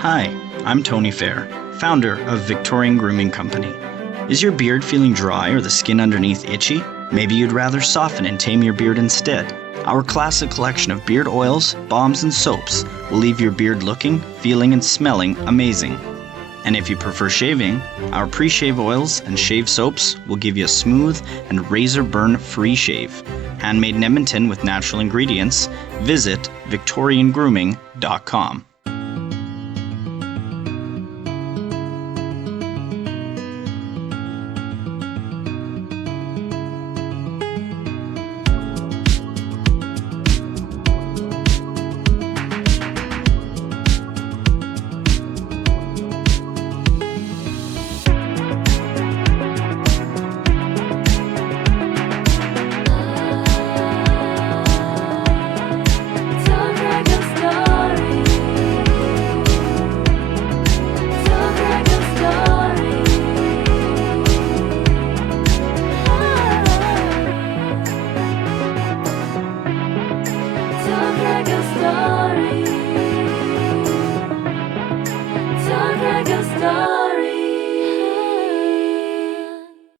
Hi, I'm Tony Fair, founder of Victorian Grooming Company. Is your beard feeling dry or the skin underneath itchy? Maybe you'd rather soften and tame your beard instead. Our classic collection of beard oils, balms, and soaps will leave your beard looking, feeling, and smelling amazing. And if you prefer shaving, our pre-shave oils and shave soaps will give you a smooth and razor burn-free shave. Handmade in Edmonton with natural ingredients. Visit victoriangrooming.com.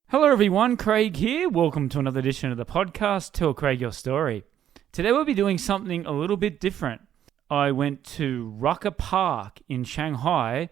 Hello everyone, Craig here. Welcome to another edition of the podcast, Tell Craig Your Story. Today we'll be doing something a little bit different. I went to Rucker Park in Shanghai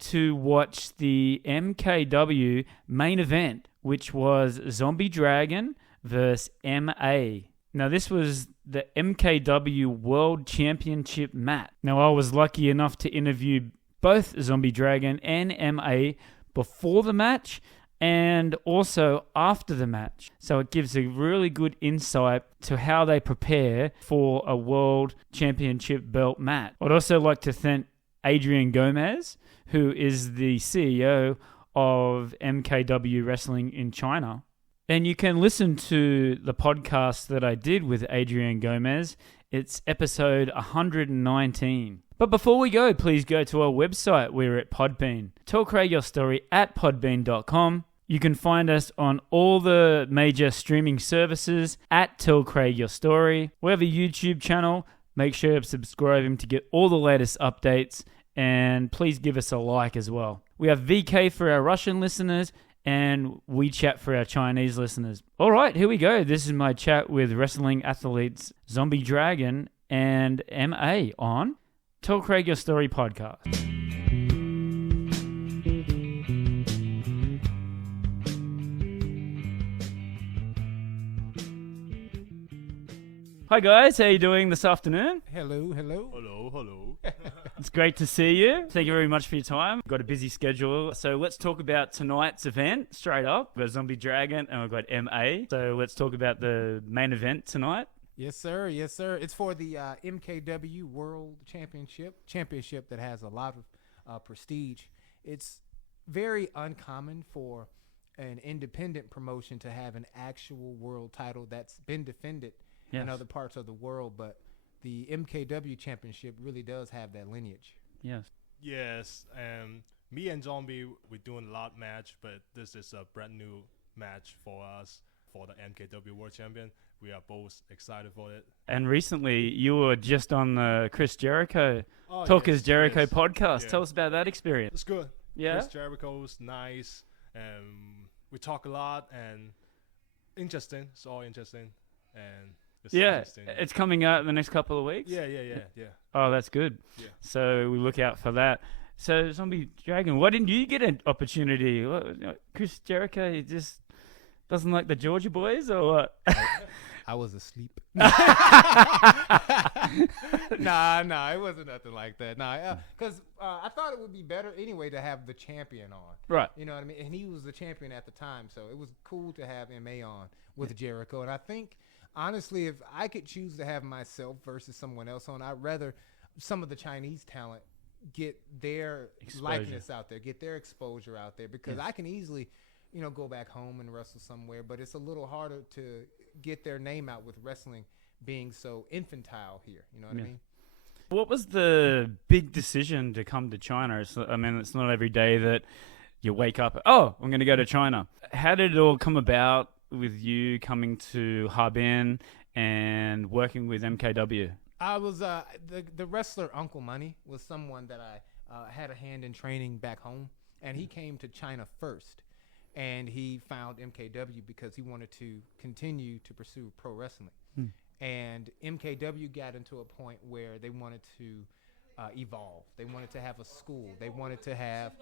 to watch the MKW main event, which was Zombie Dragon vs. M.A. Now this was the MKW World Championship match. Now I was lucky enough to interview both Zombie Dragon and M.A. before the match, and also after the match. So it gives a really good insight to how they prepare for a World Championship belt match. I'd also like to thank Adrian Gomez, who is the CEO of MKW Wrestling in China. And you can listen to the podcast that I did with Adrian Gomez. It's episode 119. But before we go, please go to our website. We're at Podbean. Tell Craig Your Story at podbean.com. You can find us on all the major streaming services at Tell Craig Your Story. We have a YouTube channel. Make sure to subscribe to get all the latest updates. And please give us a like as well. We have VK for our Russian listeners and WeChat for our Chinese listeners. All right, here we go. This is my chat with wrestling athletes Zombie Dragon and M.A. on Tell Craig Your Story podcast. Hi guys, how you doing this afternoon? Hello. It's great to see you. Thank you very much for your time. We've got a busy schedule. So let's talk about tonight's event straight up. We've got Zombie Dragon and we've got M.A. So let's talk about the main event tonight. Yes, sir. It's for the MKW World Championship that has a lot of prestige. It's very uncommon for an independent promotion to have an actual world title that's been defended in other parts of the world, but the MKW Championship really does have that lineage. Yes, me and Zombie, we're doing a lot match, but this is a brand new match for us for the MKW World Champion. We are both excited for it. And recently, you were just on the Chris Jericho, Talkers Jericho podcast. Tell us about that experience. It's good. Yeah? Chris Jericho's nice, and we talk a lot, and interesting. It's all interesting, and it's coming out in the next couple of weeks. Yeah. Oh, that's good. Yeah. So we look out for that. So Zombie Dragon, why didn't you get an opportunity? Chris Jericho, he just doesn't like the Georgia boys, or what? I was asleep. Nah, it wasn't nothing like that. Because I thought it would be better anyway to have the champion on. Right. You know what I mean? And he was the champion at the time, so it was cool to have M.A. on with Jericho. And I think, honestly, if I could choose to have myself versus someone else on, I'd rather some of the Chinese talent get their likeness out there, get their exposure out there, because I can easily, go back home and wrestle somewhere, but it's a little harder to get their name out with wrestling being so infantile here. You know what I mean? What was the big decision to come to China? It's not every day that you wake up, I'm going to go to China. How did it all come about with you coming to Harbin and working with MKW? I was the wrestler Uncle Money was someone that I had a hand in training back home, and he came to China first, and he found MKW because he wanted to continue to pursue pro wrestling. And MKW got into a point where they wanted to evolve. They wanted to have a school. They wanted to have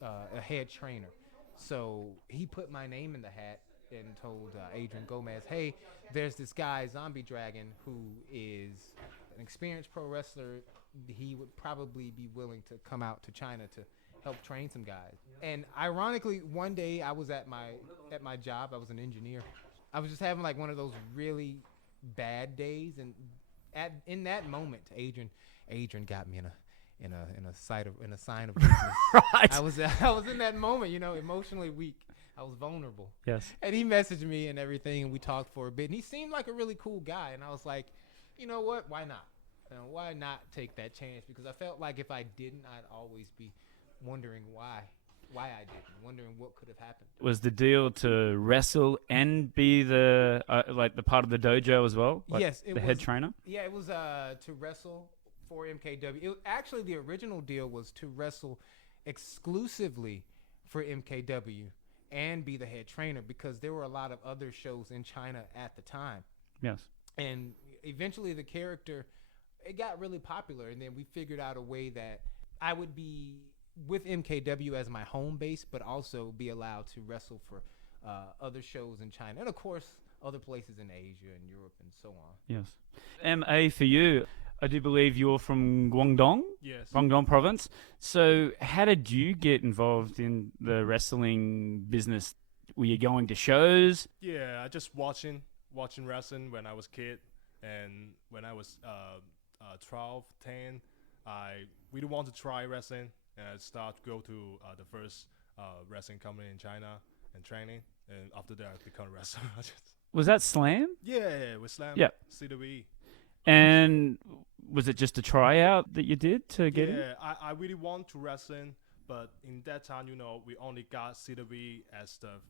a head trainer. So he put my name in the hat and told Adrian Gomez, hey, there's this guy, Zombie Dragon, who is an experienced pro wrestler. He would probably be willing to come out to China to help train some guys. And ironically, one day I was at my job. I was an engineer. I was just having like one of those really bad days, and in that moment, Adrian got me in a sign of weakness. Right. I was in that moment, emotionally weak. I was vulnerable. Yes. And he messaged me and everything, and we talked for a bit. And he seemed like a really cool guy, and I was like, you know what? Why not? Why not take that chance? Because I felt like if I didn't, I'd always be wondering why I didn't, wondering what could have happened. Was the deal to wrestle and be the the part of the dojo as well? Like yes, it the was, head trainer. Yeah, it was to wrestle for MKW. Actually, the original deal was to wrestle exclusively for MKW and be the head trainer, because there were a lot of other shows in China at the time. Yes. And eventually the character, it got really popular, and then we figured out a way that I would be with MKW as my home base, but also be allowed to wrestle for other shows in China, and of course other places in Asia and Europe and so on. Yes. M.A. for you, I do believe you're from Guangdong? Yes. Guangdong province. So how did you get involved in the wrestling business? Were you going to shows? Yeah, I just watching wrestling when I was kid, and when I was 12, 10, I really want to try wrestling, and I start to go to the first wrestling company in China and training, and after that I become a wrestler. Was that Slam? Yeah, with Slam. Yeah. CWE. And was it just a tryout that you did to get in? Yeah, I really want to wrestling, but in that time, we only got CWE as the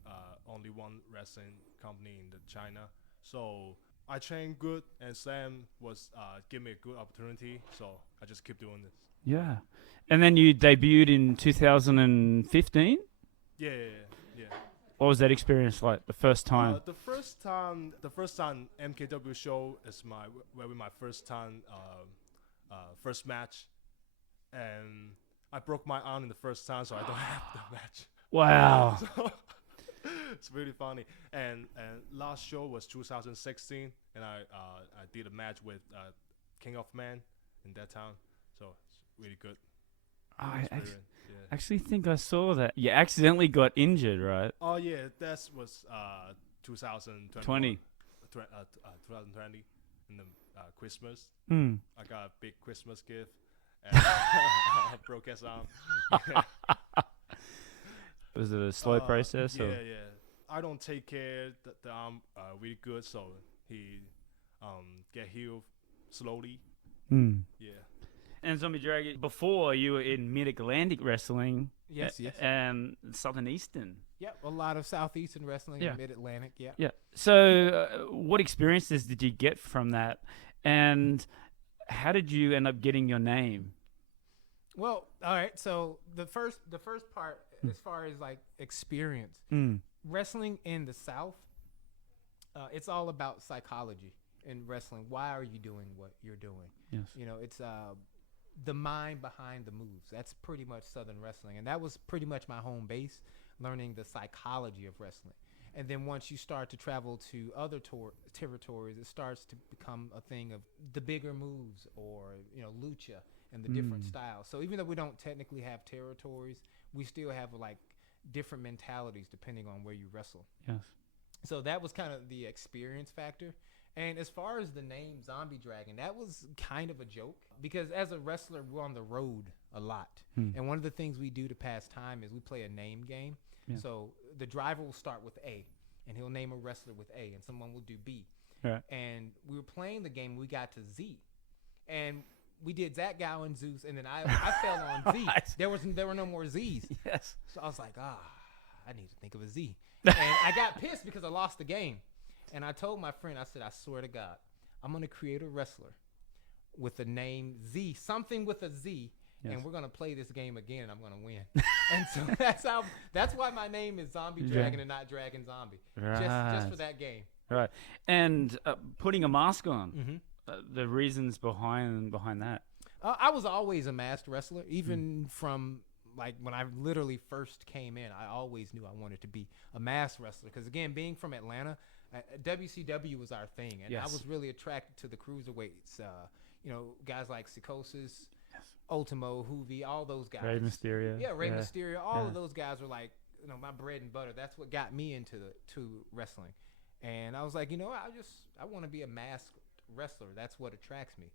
only one wrestling company in China. So I trained good, and Slam was give me a good opportunity. So I just keep doing this. Yeah. And then you debuted in 2015? Yeah. What was that experience like, the first time? The first time MKW show is my first time, first match, and I broke my arm in the first time, so I don't have the match. Wow. So, it's really funny. And last show was 2016, and I did a match with King of Man in that town, so it's really good. I actually think I saw that. You accidentally got injured, right? Oh yeah, that was 2020. 2020 in the Christmas. I got a big Christmas gift, and broke his arm. Was it a slow process? Yeah, or? yeah. I don't take care the arm really good, so he get healed slowly. Yeah. And Zombie Dragon, before you were in Mid-Atlantic Wrestling. Yes. And Southeastern. Yep, a lot of Southeastern wrestling in Mid-Atlantic, yeah. Yeah. So what experiences did you get from that? And how did you end up getting your name? Well, all right, so the first part, as far as like experience, wrestling in the South, it's all about psychology in wrestling. Why are you doing what you're doing? Yes. It's the mind behind the moves. That's pretty much Southern wrestling, and that was pretty much my home base, learning the psychology of wrestling. And then once you start to travel to other territories, it starts to become a thing of the bigger moves, or lucha and the different styles. So even though we don't technically have territories, we still have like different mentalities depending on where you wrestle. Yes. So that was kind of the experience factor. And as far as the name Zombie Dragon, that was kind of a joke, because as a wrestler, we're on the road a lot. And one of the things we do to pass time is we play a name game. Yeah. So the driver will start with A, and he'll name a wrestler with A, and someone will do B. Right. And we were playing the game, we got to Z. And we did Zach Gowen, Zeus, and then I fell on Z. There were no more Z's. Yes. So I was like, I need to think of a Z. And I got pissed because I lost the game. And I told my friend, I said, I swear to God, I'm going to create a wrestler with the name Z, something with a Z, and we're going to play this game again, and I'm going to win. And so that's why my name is Zombie Dragon and not Dragon Zombie. Right. Just for that game. Right. And putting a mask on, the reasons behind that. I was always a masked wrestler, even from like when I literally first came in. I always knew I wanted to be a masked wrestler because, again, being from Atlanta, WCW was our thing, and I was really attracted to the cruiserweights. Guys like Psychosis, Ultimo, Hoovy, all those guys. Rey Mysterio. Yeah, Rey Mysterio. All of those guys were like, my bread and butter. That's what got me into wrestling. And I was like, I want to be a masked wrestler. That's what attracts me.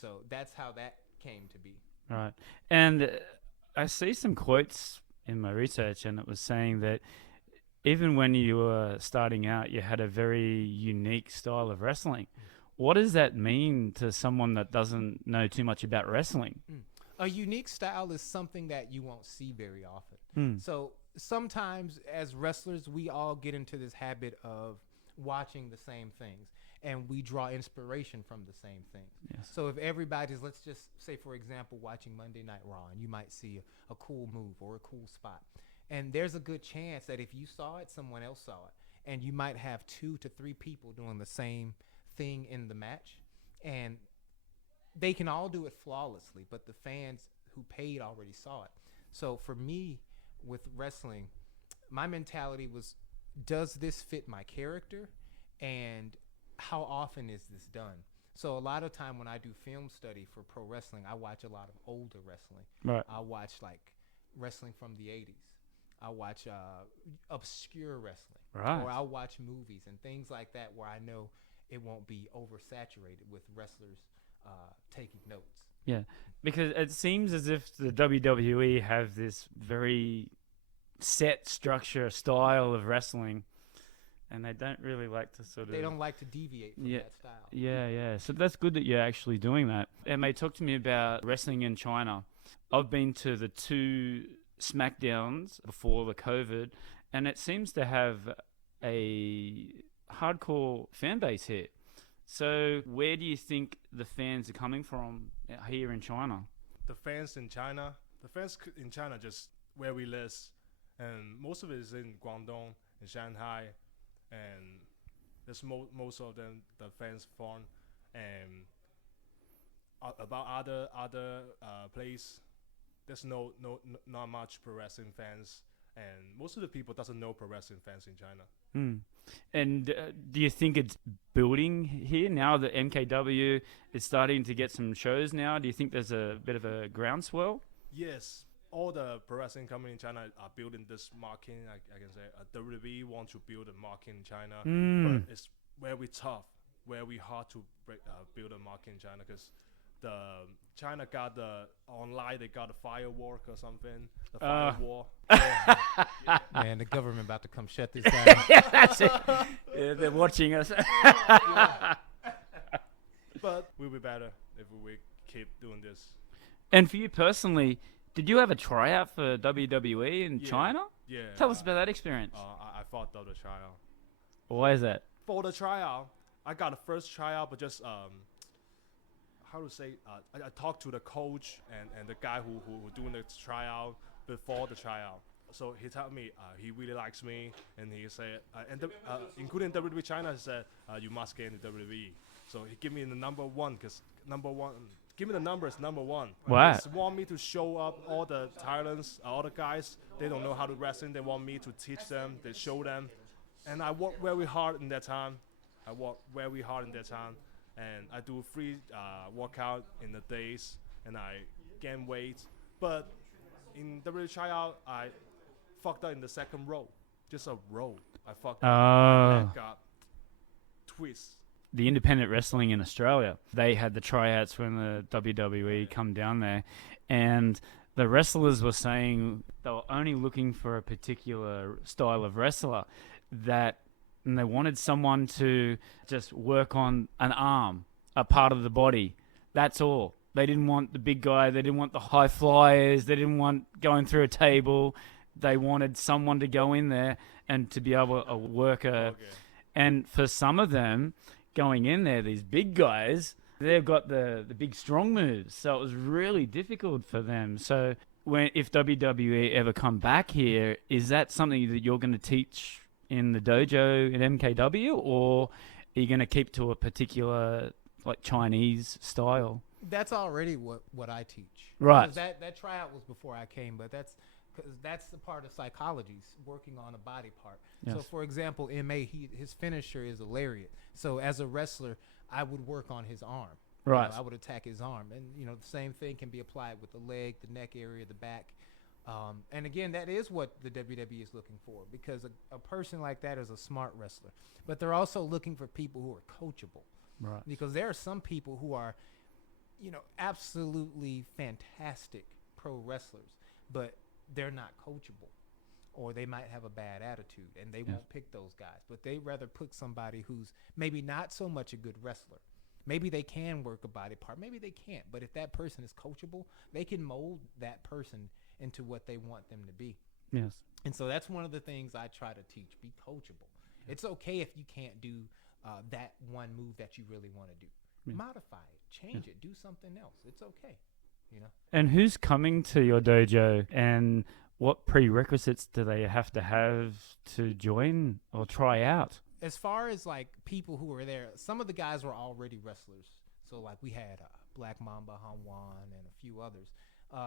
So that's how that came to be. Right. And I see some quotes in my research, and it was saying that even when you were starting out, you had a very unique style of wrestling. What does that mean to someone that doesn't know too much about wrestling? A unique style is something that you won't see very often. So sometimes as wrestlers, we all get into this habit of watching the same things, and we draw inspiration from the same things. Yes. So if everybody's, let's just say, for example, watching Monday Night Raw, and you might see a cool move or a cool spot, and there's a good chance that if you saw it, someone else saw it, and you might have 2 to 3 people doing the same thing in the match, and they can all do it flawlessly, but the fans who paid already saw it. So for me, with wrestling, my mentality was, does this fit my character, and how often is this done? So a lot of time when I do film study for pro wrestling, I watch a lot of older wrestling. Right. I watch like wrestling from the 80s. I watch obscure wrestling. Right. Or I'll watch movies and things like that where I know it won't be oversaturated with wrestlers taking notes. Yeah, because it seems as if the WWE have this very set structure style of wrestling, and they don't really like to sort of... They don't like to deviate from that style. Yeah. So that's good that you're actually doing that. M.A, talk to me about wrestling in China. I've been to the 2 SmackDowns before the COVID, and it seems to have a hardcore fan base here. So where do you think the fans are coming from here in China? The fans in China just where we live, and most of it is in Guangdong and Shanghai, and there's most of them the fans from, and about other place, there's not much pro wrestling fans, and most of the people doesn't know pro wrestling fans in China. And do you think it's building here now that MKW is starting to get some shows now? Do you think there's a bit of a groundswell? Yes, all the pro wrestling company in China are building this market. I can say WWE wants to build a market in China, but it's very tough, very hard to build a market in China because the China got online, they got a firework or something, the fire war. Man, the government about to come shut this down. That's it. Yeah, they're watching us. But we'll be better if we keep doing this. And for you personally, did you have a tryout for WWE in China? Yeah. Tell us about that experience. I fought out the tryout. Why is that? For the tryout, I got the first tryout, but just how to say? I talked to the coach and the guy who doing the tryout before the tryout. So he told me he really likes me, and he said, including WWE China, he said you must get into WWE. So he gave me the number 1 because number 1. Give me the numbers, number 1. Wow. They want me to show up all the talents, all the guys. They don't know how to wrestle. They want me to teach them, they show them. And I work very hard in that time. And I do free workout in the days, and I gain weight. But in WWE tryout, I fucked up in the second row. Just a row. I fucked up. I got twist. The independent wrestling in Australia, they had the tryouts when the WWE come down there, and the wrestlers were saying they were only looking for a particular style of wrestler, and they wanted someone to just work on an arm, a part of the body. That's all. They didn't want the big guy. They didn't want the high flyers. They didn't want going through a table. They wanted someone to go in there and to be able to work a... Okay. And for some of them, going in there, these big guys, they've got the big strong moves. So it was really difficult for them. So if WWE ever come back here, is that something that you're going to teach in the dojo at MKW, or are you going to keep to a particular like Chinese style? That's already what I teach. Right. Because that tryout was before I came, but that's the part of psychology, working on a body part. Yes. So, for example, M.A., his finisher is a lariat. So, as a wrestler, I would work on his arm. Right. You know, I would attack his arm. And, the same thing can be applied with the leg, the neck area, the back. And, again, that is what the WWE is looking for, because a person like that is a smart wrestler. But they're also looking for people who are coachable. Right. Because there are some people who are, absolutely fantastic pro wrestlers, but they're not coachable, or they might have a bad attitude, and they won't pick those guys. But they rather pick somebody who's maybe not so much a good wrestler. Maybe they can work a body part, maybe they can't. But if that person is coachable, they can mold that person into what they want them to be. Yes. And so that's one of the things I try to teach: be coachable. It's okay if you can't do that one move that you really want to do. Modify it, change it, do something else. It's okay, And who's coming to your dojo, and what prerequisites do they have to join or try out? As far as like people who were there, some of the guys were already wrestlers. So like we had Black Mamba, Han and a few others.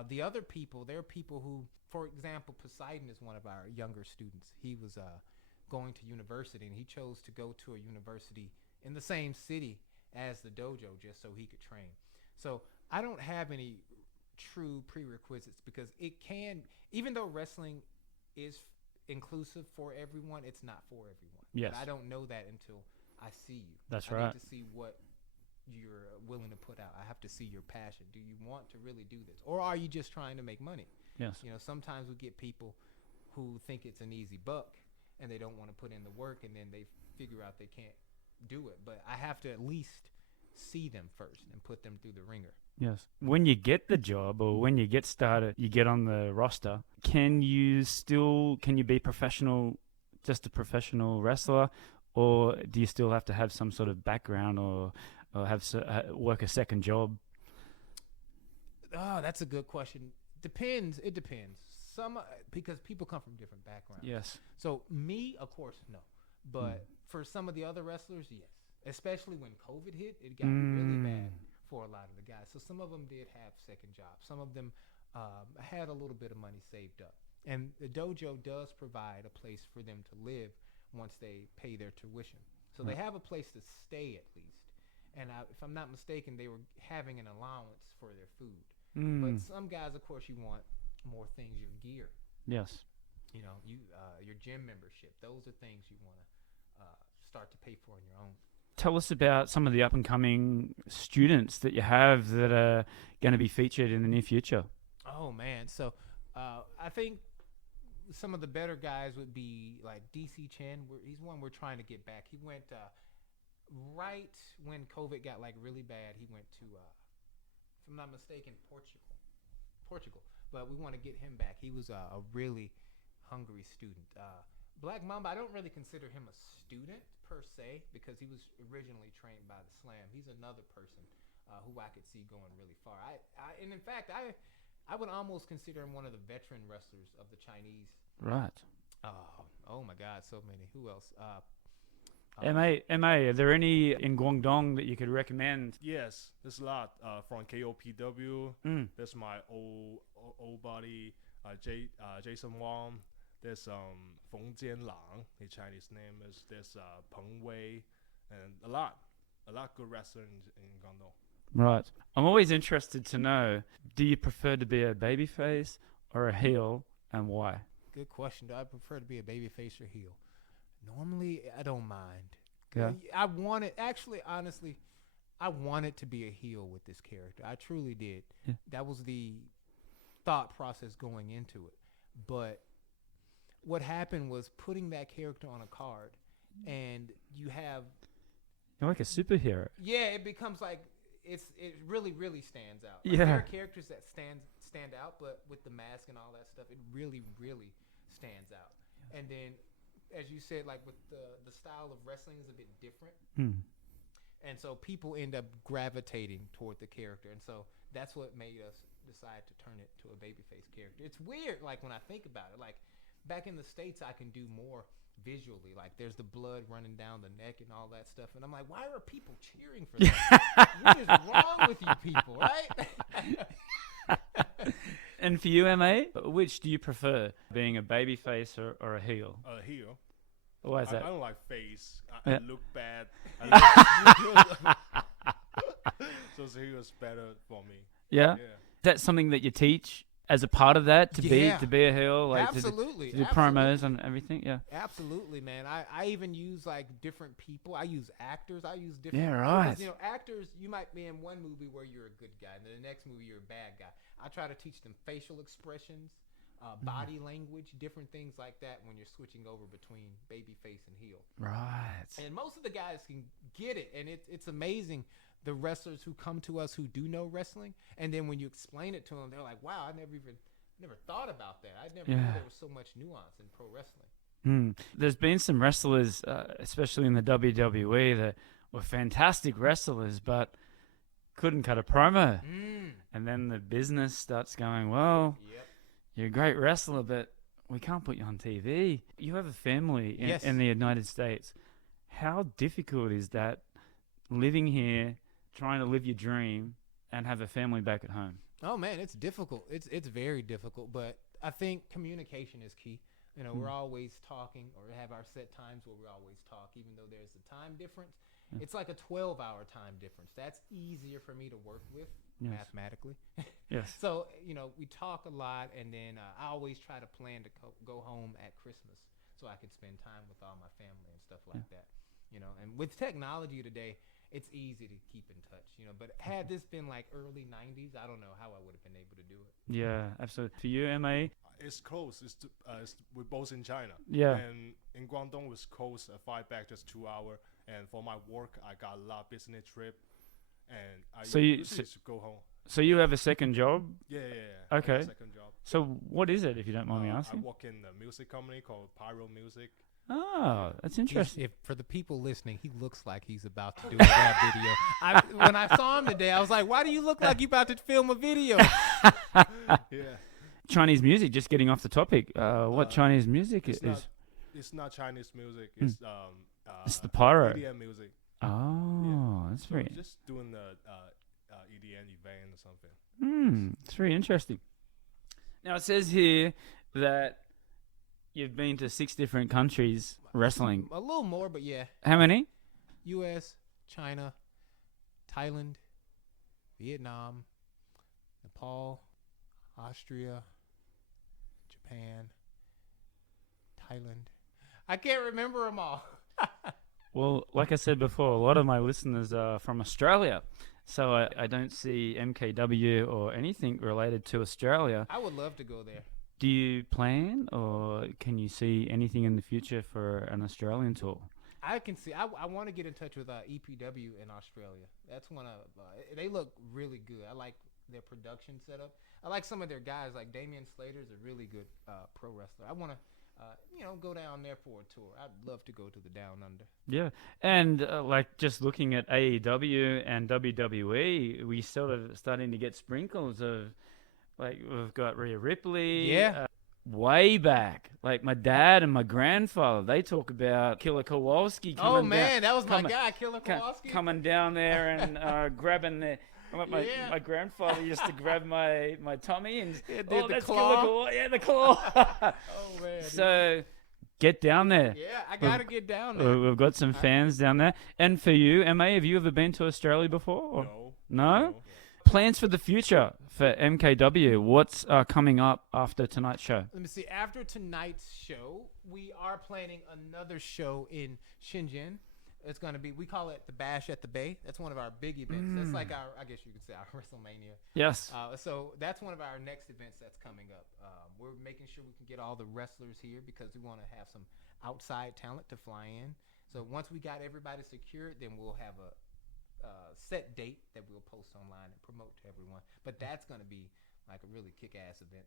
The other people, there are people who, for example, Poseidon is one of our younger students. He was going to university, and he chose to go to a university in the same city as the dojo just so he could train. So I don't have any true prerequisites, because it can, even though wrestling is inclusive for everyone, it's not for everyone. Yes. But I don't know that until I see you. That's I right. need to see what you're willing to put out. I have to see your passion. Do you want to really do this, or are you just trying to make money? Yes. Sometimes we get people who think it's an easy buck, and they don't want to put in the work, and then they figure out they can't do it. But I have to at least see them first and put them through the ringer. Yes. When you get the job, or when you get started, you get on the roster, can you be professional, just a professional wrestler, or do you still have to have some sort of background, or work a second job? Oh, that's a good question. Depends. It depends. Because people come from different backgrounds. Yes. So me, of course, no. But for some of the other wrestlers, yes. Especially when COVID hit, it got really bad for a lot of the guys. So some of them did have second jobs. Some of them had a little bit of money saved up. And the dojo does provide a place for them to live once they pay their tuition. So they have a place to stay at least. And if I'm not mistaken, they were having an allowance for their food. But some guys, of course, you want more things, your gear. Yes. Your gym membership. Those are things you want to start to pay for on your own. Tell us about some of the up-and-coming students that you have that are going to be featured in the near future. Oh, man. So I think some of the better guys would be like DC Chen. He's one we're trying to get back. He went right when COVID got like really bad. He went to, if I'm not mistaken, Portugal. But we want to get him back. He was a really hungry student. Black Mamba, I don't really consider him a student per se, because he was originally trained by the Slam. He's another person who I could see going really far. And in fact, I would almost consider him one of the veteran wrestlers of the Chinese. Right. Oh my God, so many. Who else? M.A., are there any in Guangdong that you could recommend? Yes, there's a lot. From KOPW, there's my old buddy, Jason Wong. There's Feng Jianlang, his Chinese name is. There's Peng Wei, and a lot good wrestlers in Guangdong. Right. I'm always interested to know, do you prefer to be a babyface or a heel, and why? Good question. Do I prefer to be a babyface or heel? Normally, I don't mind. Yeah. I wanted, actually, honestly, I wanted to be a heel with this character. I truly did. Yeah. That was the thought process going into it. But what happened was putting that character on a card, and you have... You're like a superhero. Yeah, it becomes like, it really, really stands out. Yeah. There are characters that stand out, but with the mask and all that stuff, it really, really stands out. And then, as you said, like with the style of wrestling is a bit different. And so people end up gravitating toward the character. And so that's what made us decide to turn it to a babyface character. It's weird, like, when I think about it. Like, back in the States, I can do more visually. Like, there's the blood running down the neck and all that stuff. And I'm like, why are people cheering for that? What is wrong with you people, right? And for you, M.A., which do you prefer, being a babyface or a heel? Heel. Why is I that? don't like face. Yeah. I look bad. So heel is better for me. Yeah? Yeah. Is that something that you teach as a part of that, to Yeah. be a heel? Like Absolutely. To do promos and everything? Yeah. Absolutely, man. I even use, like, different people. I use actors. I use different. Yeah, right. Because, you know, actors, you might be in one movie where you're a good guy, and then the next movie you're a bad guy. I try to teach them facial expressions, body language, different things like that when you're switching over between babyface and heel. Right. And most of the guys can get it, and it's amazing, the wrestlers who come to us who do know wrestling, and then when you explain it to them, they're like, wow, I never thought about that. I never knew there was so much nuance in pro wrestling. There's been some wrestlers, especially in the WWE, that were fantastic wrestlers, but couldn't cut a promo. And then the business starts going, well, Yep. you're a great wrestler, but we can't put you on TV. You have a family Yes. in the United States. How difficult is that, living here, trying to live your dream, and have a family back at home? Oh man, it's difficult. It's very difficult, but I think communication is key. You know, we're always talking, or have our set times where we always talk, even though there's a time difference. It's like a 12-hour time difference. That's easier for me to work with mathematically. Yes. So, you know, we talk a lot, and then I always try to plan to go home at Christmas so I can spend time with all my family and stuff like that. You know, and with technology today, it's easy to keep in touch, you know. But had this been like early 90s, I don't know how I would have been able to do it. Yeah, absolutely. For you, M.A.? It's close. We're both in China. Yeah. And in Guangdong, it's close. I fly back just 2 hours. And for my work, I got a lot of business trip. And I usually go home. So you have a second job? Yeah. Okay. I have a second job. So what is it, if you don't mind me asking? I work in a music company called Pyro Music. Oh, that's interesting. If for the people listening, he looks like he's about to do a rap video. When I saw him today, I was like, why do you look like you're about to film a video? Yeah. Chinese music, just getting off the topic. What Chinese music is? It's not Chinese music. It's It's the pyro. EDM music. Oh, that's very. Just doing the EDM event or something. It's very interesting. Now it says here that you've been to 6 different countries wrestling. A little more, but yeah. How many? U.S., China, Thailand, Vietnam, Nepal, Austria, Japan, Thailand. I can't remember them all. Well, like I said before, a lot of my listeners are from Australia, so I don't see MKW or anything related to Australia. I would love to go there. Do you plan, or can you see anything in the future for an Australian tour? I can see. I want to get in touch with EPW in Australia. That's one of they look really good. I like their production setup. I like some of their guys. Like Damian Slater's a really good pro wrestler. I want to go down there for a tour. I'd love to go to the Down Under. Yeah, and like just looking at AEW and WWE, we sort of starting to get sprinkles of, like, we've got Rhea Ripley. Yeah. Way back, like my dad and my grandfather, they talk about Killer Kowalski coming Oh man, down, that was my guy, Killer Kowalski. coming down there and grabbing the. My grandfather used to grab my tummy and did oh, the that's claw. The claw. Oh man. So get down there. Yeah, I gotta get down there. We've got some fans down there. And for you, M.A., have you ever been to Australia before? Or? No? Plans for the future for MKW? What's coming up after tonight's show? Let me see. After tonight's show, we are planning another show in Shenzhen. It's going to be, we call it the Bash at the Bay. That's one of our big events. That's like our, I guess you could say, our WrestleMania. Yes. So that's one of our next events that's coming up. We're making sure we can get all the wrestlers here because we want to have some outside talent to fly in. So once we got everybody secured, then we'll have a set date that we'll post online and promote to everyone. But that's going to be like a really kick-ass event.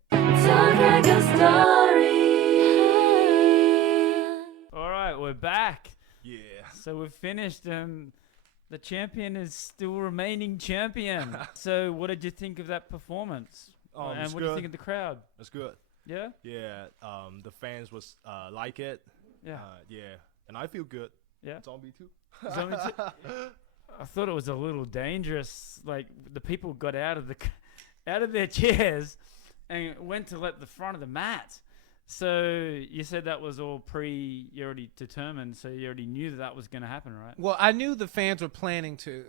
All right, we're back. Yeah. So we've finished, and The champion is still remaining champion. So what did you think of that performance? And It's what do you good. think of the crowd? It's good. Yeah? Yeah. The fans was like it. Yeah. Yeah. And I feel good. Yeah. Zombie too. Zombie too? I thought it was a little dangerous. Like the people got out of their chairs and went to let the front of the mat. So you said that was all you already determined, so you already knew that was going to happen, right? Well, I knew the fans were planning to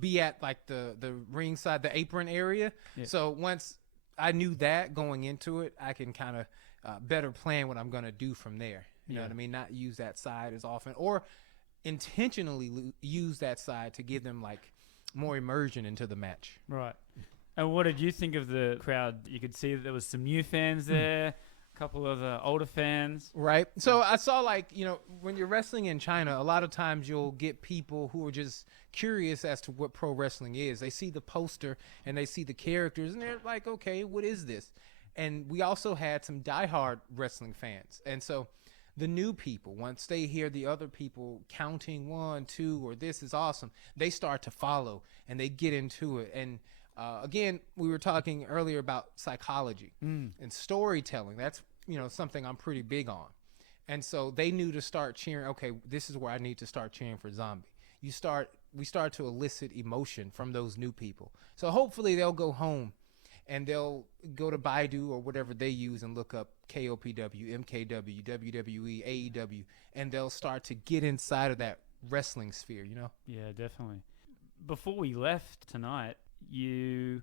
be at like the ringside, the apron area. Yeah. So once I knew that going into it, I can kind of better plan what I'm going to do from there. You know what I mean? Not use that side as often, or intentionally use that side to give them like more immersion into the match. Right. And what did you think of the crowd? You could see that there was some new fans there, a couple of older fans. Right. So I saw like, when you're wrestling in China, a lot of times you'll get people who are just curious as to what pro wrestling is. They see the poster and they see the characters and they're like, okay, what is this? And we also had some diehard wrestling fans. And so the new people, once they hear the other people counting 1, 2, or this is awesome, they start to follow and they get into it. And again, we were talking earlier about psychology and storytelling. That's, something I'm pretty big on. And so they knew to start cheering. Okay, this is where I need to start cheering for Zombie. We start to elicit emotion from those new people. So hopefully they'll go home and they'll go to Baidu or whatever they use and look up KOPW, MKW, WWE, AEW, and they'll start to get inside of that wrestling sphere, Yeah, definitely. Before we left tonight, you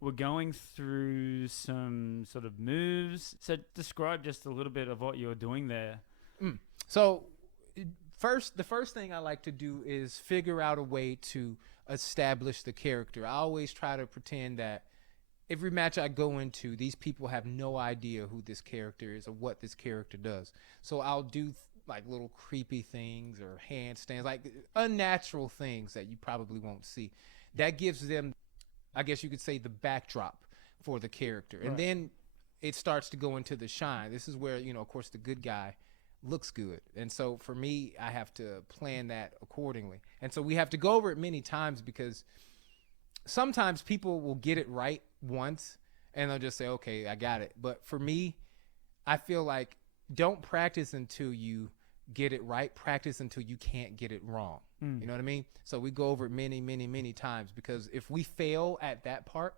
were going through some sort of moves. So describe just a little bit of what you were doing there. So the first thing I like to do is figure out a way to establish the character. I always try to pretend that every match I go into, these people have no idea who this character is or what this character does. So I'll do like little creepy things or handstands, like unnatural things that you probably won't see. That gives them, I guess you could say, the backdrop for the character. And then it starts to go into the shine. This is where, of course, the good guy looks good. And so for me, I have to plan that accordingly. And so we have to go over it many times because sometimes people will get it right once and they'll just say, okay, I got it. But for me, I feel like don't practice until you get it right. Practice until you can't get it wrong. You know what I mean? So we go over it many, many, many times because if we fail at that part,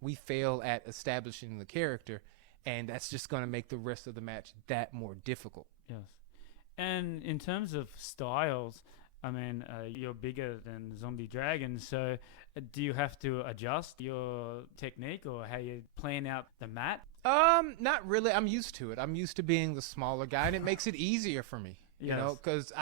we fail at establishing the character, and that's just going to make the rest of the match that more difficult. Yes. And in terms of styles, I mean, you're bigger than Zombie Dragon, so do you have to adjust your technique or how you plan out the mat? Not really. I'm used to it. I'm used to being the smaller guy, and it makes it easier for me. You know, because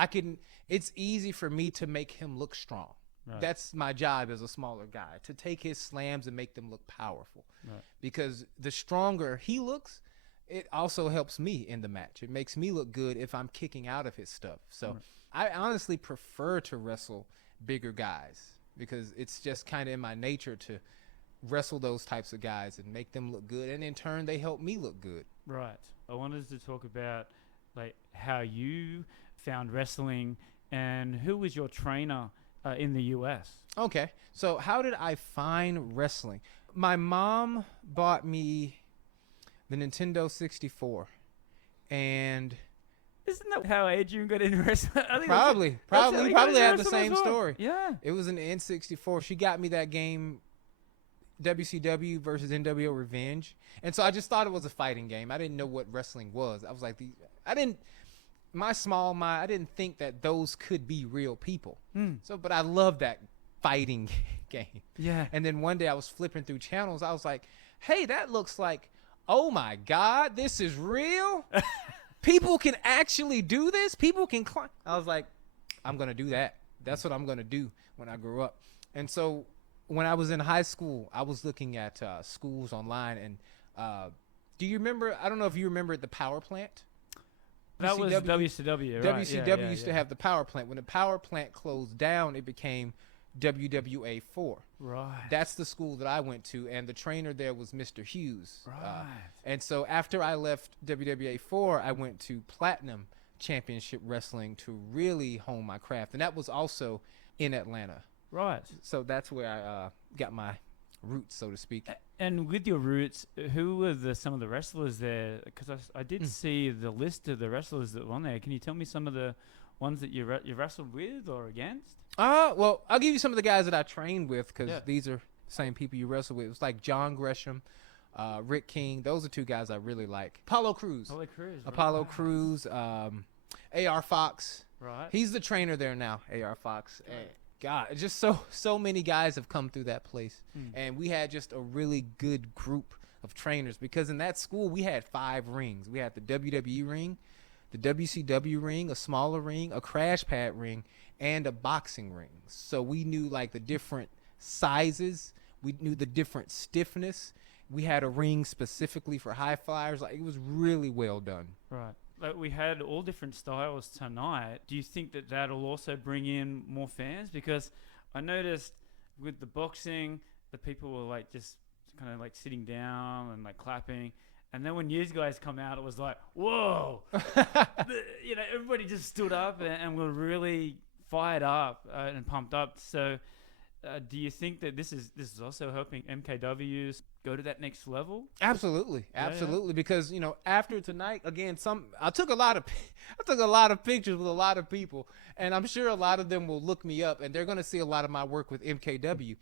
it's easy for me to make him look strong. Right. That's my job as a smaller guy, to take his slams and make them look powerful. Right. Because the stronger he looks, it also helps me in the match. It makes me look good if I'm kicking out of his stuff. So I honestly prefer to wrestle bigger guys because it's just kind of in my nature to wrestle those types of guys and make them look good. And in turn, they help me look good. Right. I wanted to talk about like how you found wrestling and who was your trainer in the US. Okay. So how did I find wrestling? My mom bought me the Nintendo 64. And isn't that how Adrian got into wrestling? Probably have the same story. Yeah. It was an N64. She got me that game, WCW versus NWO Revenge. And so I just thought it was a fighting game. I didn't know what wrestling was. I was like, my small mind, I didn't think that those could be real people. But I love that fighting game. Yeah. And then one day I was flipping through channels. I was like, hey, that looks like, oh my God, this is real? People can actually do this? People can climb. I was like, I'm going to do that. That's what I'm going to do when I grow up. And so when I was in high school, I was looking at schools online. And do you remember, I don't know if you remember the power plant? That was WCW, right? WCW used to have the power plant. When the power plant closed down, it became WWA4. Right. That's the school that I went to, and the trainer there was Mr. Hughes. Right. And so after I left WWA4, I went to Platinum Championship Wrestling to really hone my craft. And that was also in Atlanta. Right. So that's where I got my roots, so to speak. And with your roots, who were some of the wrestlers there? Because I did see the list of the wrestlers that were on there. Can you tell me some of the ones that you wrestled with or against? Well, I'll give you some of the guys that I trained with, because these are the same people you wrestle with. It was like John Gresham, Rick King. Those are two guys I really like. Apollo Crews. Apollo Crews. A.R. Fox. Right. He's the trainer there now, A.R. Fox. Right. And God, just so many guys have come through that place. And we had just a really good group of trainers, because in that school we had 5 rings. We had the WWE ring, the WCW ring, a smaller ring, a crash pad ring, and a boxing ring. So we knew like the different sizes. We knew the different stiffness. We had a ring specifically for high flyers. Like, it was really well done. Right. Like, we had all different styles tonight. Do you think that that'll also bring in more fans? Because I noticed with the boxing, the people were like just kind of like sitting down and like clapping. And then when you guys come out, it was like, whoa. Everybody just stood up and were really fired up and pumped up. So do you think that this is also helping MKWs go to that next level? Absolutely. Because after tonight, again, I took a lot of pictures with a lot of people, and I'm sure a lot of them will look me up, and they're going to see a lot of my work with MKW,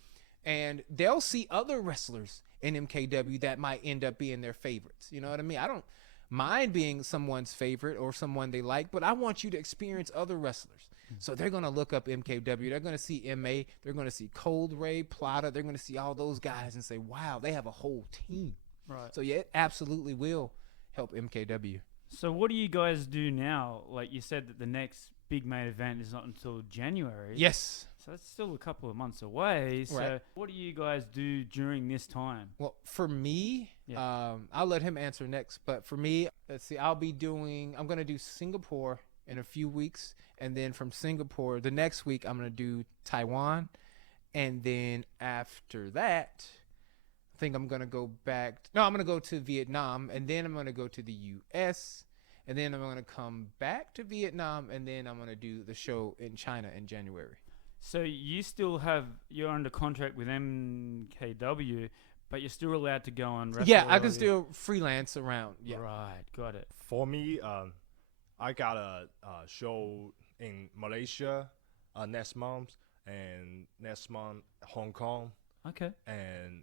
and they'll see other wrestlers in MKW that might end up being their favorites. You know what I mean? I don't mind being someone's favorite or someone they like, but I want you to experience other wrestlers. So they're going to look up MKW. They're going to see M.A. They're going to see Cold Ray, Plata. They're going to see all those guys and say, wow, they have a whole team. Right. So, yeah, it absolutely will help MKW. So what do you guys do now? Like you said that the next big main event is not until January. Yes. So that's still a couple of months away. So right. What do you guys do during this time? Well, for me, I'll let him answer next. But for me, let's see, I'm going to do Singapore in a few weeks. And then from Singapore, the next week, I'm going to do Taiwan. And then after that, I think I'm going to go I'm going to go to Vietnam. And then I'm going to go to the U.S. And then I'm going to come back to Vietnam. And then I'm going to do the show in China in January. So you're under contract with MKW, but you're still allowed to go on wrestle. Yeah, I can still freelance around. Yeah. Right, got it. For me, I got a show in Malaysia next month, and next month Hong Kong. Okay. And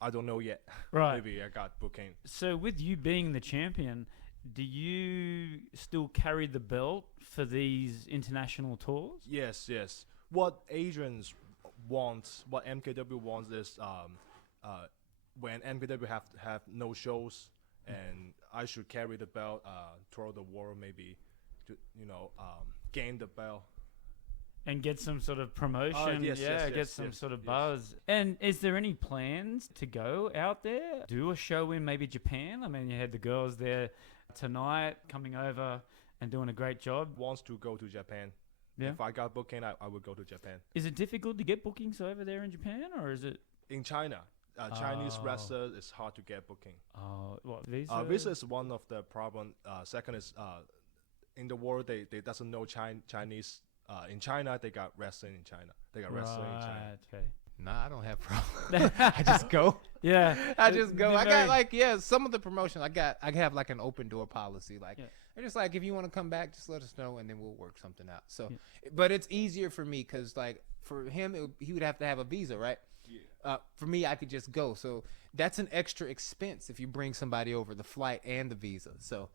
I don't know yet. Right. Maybe I got booking. So with you being the champion, do you still carry the belt for these international tours? Yes. What Asians want, what MKW wants is when MKW have no shows, and I should carry the belt throughout the world, maybe to gain the belt and get some sort of promotion. Get some sort of buzz. And is there any plans to go out there, do a show in maybe Japan? I mean, you had the girls there tonight coming over and doing a great job. Wants to go to Japan. Yeah. If I got booking, I would go to Japan. Is it difficult to get bookings over there in Japan, or is it in China? Chinese wrestlers, it's hard to get booking. What, visa? Visa is one of the problem. Second is in the world they doesn't know Chinese. In China, they got wrestling in China. They got wrestling in China. Okay. Nah, I don't have problems. I just go. Yeah. I just go. I got some of the promotions. I have like an open door policy. Like they're just like, if you want to come back, just let us know and then we'll work something out. So, but it's easier for me because like for him, he would have to have a visa, right? Yeah. For me, I could just go. So that's an extra expense if you bring somebody over, the flight and the visa. So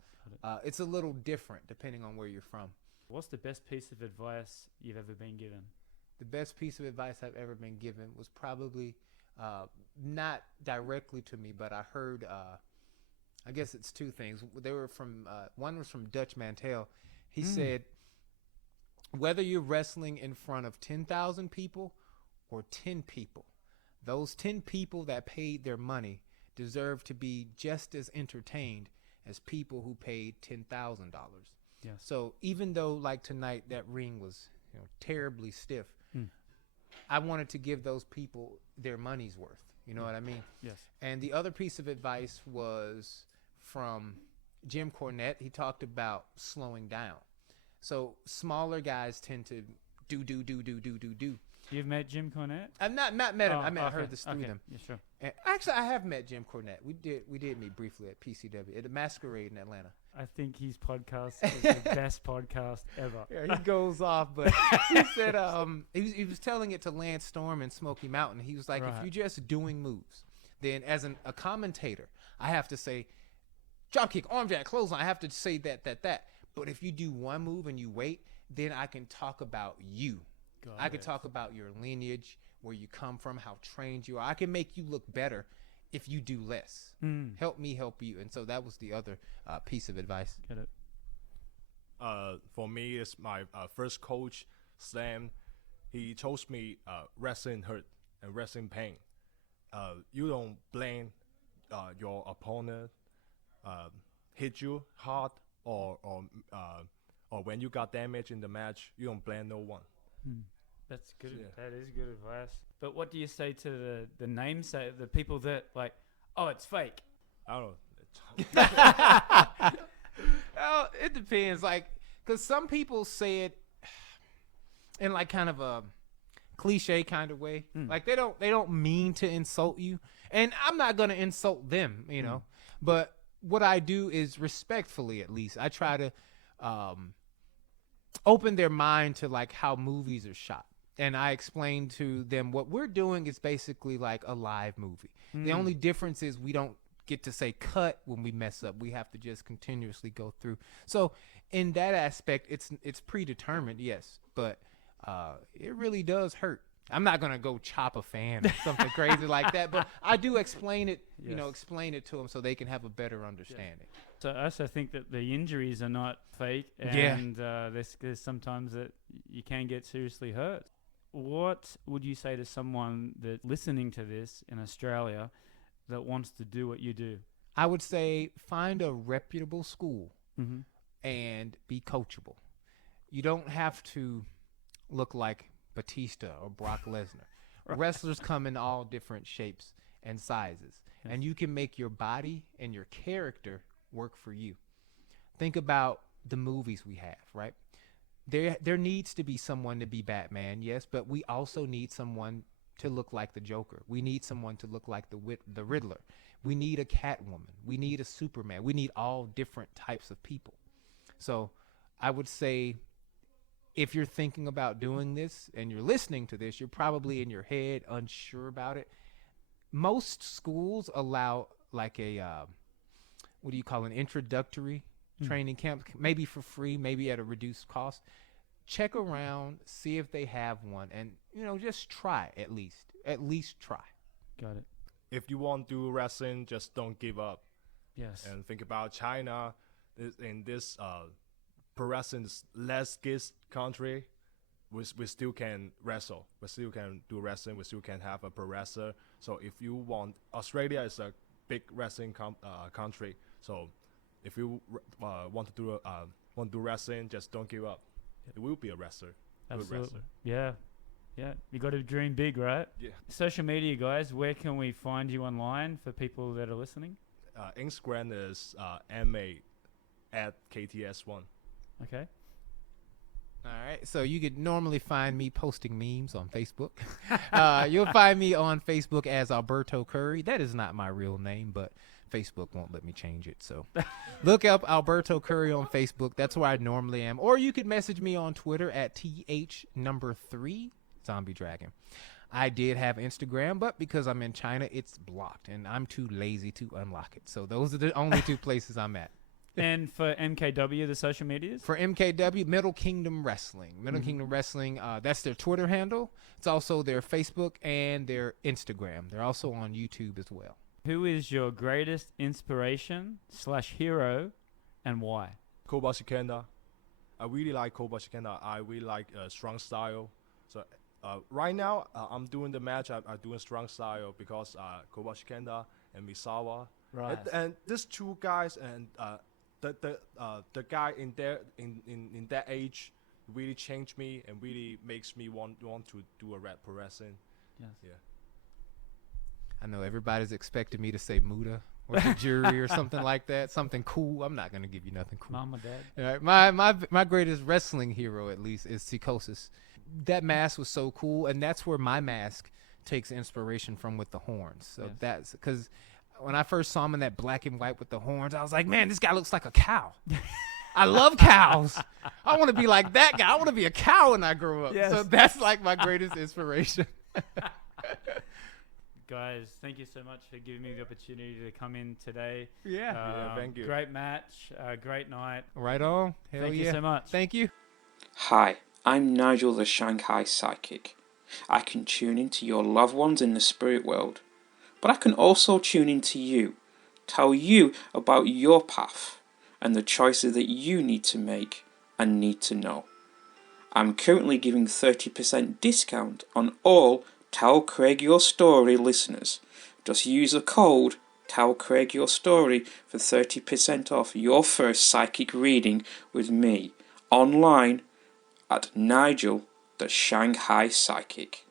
it's a little different depending on where you're from. What's the best piece of advice you've ever been given? The best piece of advice I've ever been given was probably not directly to me, but I heard, I guess it's two things. They were from, one was from Dutch Mantel. He said, whether you're wrestling in front of 10,000 people or 10 people, those 10 people that paid their money deserve to be just as entertained as people who paid $10,000. Yes. So even though like tonight that ring was terribly stiff, I wanted to give those people their money's worth. You know what I mean? Yes. And the other piece of advice was from Jim Cornette. He talked about slowing down. So smaller guys tend to do. You've met Jim Cornette? I've not met him. I okay. heard this through them. Yeah, sure. And actually, I have met Jim Cornette. We did meet briefly at PCW at a Masquerade in Atlanta. I think his podcast is the best podcast ever. Yeah, he goes off, but he said he was telling it to Lance Storm and Smoky Mountain. He was like, Right. if you're just doing moves, then as a commentator, I have to say drop kick, arm jack, clothesline. I have to say that. But if you do one move and you wait, then I can talk about you. I can talk about your lineage, where you come from, how trained you are. I can make you look better if you do less. Help me help you. And so that was the other piece of advice. Get it. For me, it's my first coach, Sam. He told me wrestling hurt and wrestling pain. You don't blame your opponent hit you hard or when you got damage in the match. You don't blame no one. That's good. Yeah. That is good advice. But what do you say to the namesake, the people that like, oh, it's fake? I don't know. Well, it depends. Like, because some people say it in like kind of a cliche kind of way. Like they don't mean to insult you, and I'm not gonna insult them, you know. But what I do is respectfully, at least, I try to open their mind to like how movies are shot. And I explain to them what we're doing is basically like a live movie. The only difference is we don't get to say cut when we mess up. We have to just continuously go through. So in that aspect, it's predetermined, yes, but it really does hurt. I'm not gonna go chop a fan or something crazy like that, but I do explain it, explain it to them so they can have a better understanding. So I also think that the injuries are not fake, and there's sometimes that you can get seriously hurt. What would you say to someone that listening to this in Australia that wants to do what you do? I would say find a reputable school and be coachable. You don't have to look like Batista or Brock Lesnar. Wrestlers come in all different shapes and sizes, and you can make your body and your character work for you. Think about the movies we have, right? There needs to be someone to be Batman, yes, but we also need someone to look like the Joker. We need someone to look like the Riddler. We need a Catwoman. We need a Superman. We need all different types of people. So I would say if you're thinking about doing this and you're listening to this, you're probably in your head unsure about it. Most schools allow like a, what do you call an introductory training camp, maybe for free, maybe at a reduced cost. Check around, see if they have one, and just try at least try. Got it. If you want to do wrestling, just don't give up. Yes. And think about China. In this pro wrestling's less kids country, we still can wrestle. We still can do wrestling. We still can have a pro wrestler. So if you want, Australia is a big wrestling country. So if you want to do wrestling, just don't give up. It will be a wrestler. Absolutely. Good wrestler. Yeah. You got to dream big, right? Yeah. Social media, guys. Where can we find you online for people that are listening? Instagram is M.A. at KTS1. Okay. All right, so you could normally find me posting memes on Facebook. You'll find me on Facebook as Alberto Curry. That is not my real name, but Facebook won't let me change it. So look up Alberto Curry on Facebook. That's where I normally am. Or you could message me on Twitter at TH3 Zombie Dragon. I did have Instagram, but because I'm in China, it's blocked, and I'm too lazy to unlock it. So those are the only two places I'm at. And for MKW, the social medias? For MKW, Middle Kingdom Wrestling. Middle Kingdom Wrestling, that's their Twitter handle. It's also their Facebook and their Instagram. They're also on YouTube as well. Who is your greatest inspiration/hero and why? Kobashi Kenda. I really like Kobashi Kenda. I really like strong style. So right now, I'm doing the match. I'm doing strong style because Kobashi Kenda and Misawa. Right. And these two guys and the guy in that age really changed me and really makes me want to do a pro wrestling. Yes. Yeah. I know everybody's expecting me to say Muda or the Jury or something like that. Something cool. I'm not going to give you nothing cool. Mom or dad? All right, my greatest wrestling hero, at least, is Psychosis. that mask was so cool, and that's where my mask takes inspiration from, with the horns. So that's because when I first saw him in that black and white with the horns, I was like, man, this guy looks like a cow. I love cows. I want to be like that guy. I want to be a cow when I grow up. Yes. So that's like my greatest inspiration. Guys, thank you so much for giving me the opportunity to come in today. Yeah. Thank you. Great match, great night. Right on. Hell Thank you yeah. so much. Thank you. Hi, I'm Nigel the Shanghai Psychic. I can tune into your loved ones in the spirit world, but I can also tune into you, tell you about your path and the choices that you need to make and need to know. I'm currently giving 30% discount on all Tell Craig Your Story listeners. Just use the code Tell Craig Your Story for 30% off your first psychic reading with me online at Nigel the Shanghai Psychic.